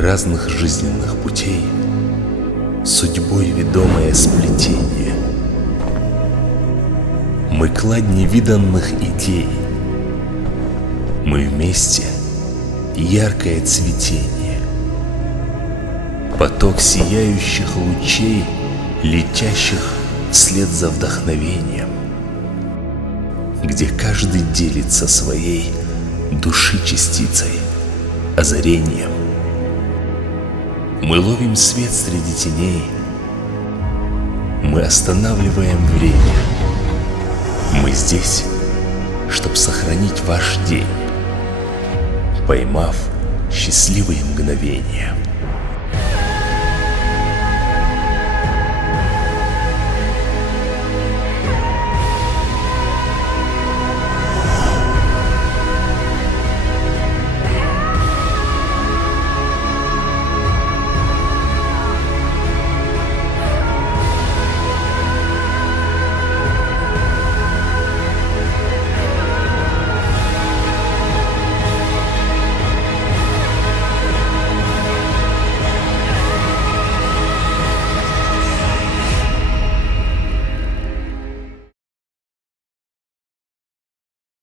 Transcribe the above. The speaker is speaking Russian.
разных жизненных путей, судьбой ведомое сплетение. Мы кладь невиданных идей, мы вместе яркое цветение, поток сияющих лучей, летящих вслед за вдохновением, где каждый делится своей души частицей, озарением. Мы ловим свет среди теней, мы останавливаем время. Мы здесь, чтоб сохранить ваш день, поймав счастливые мгновения.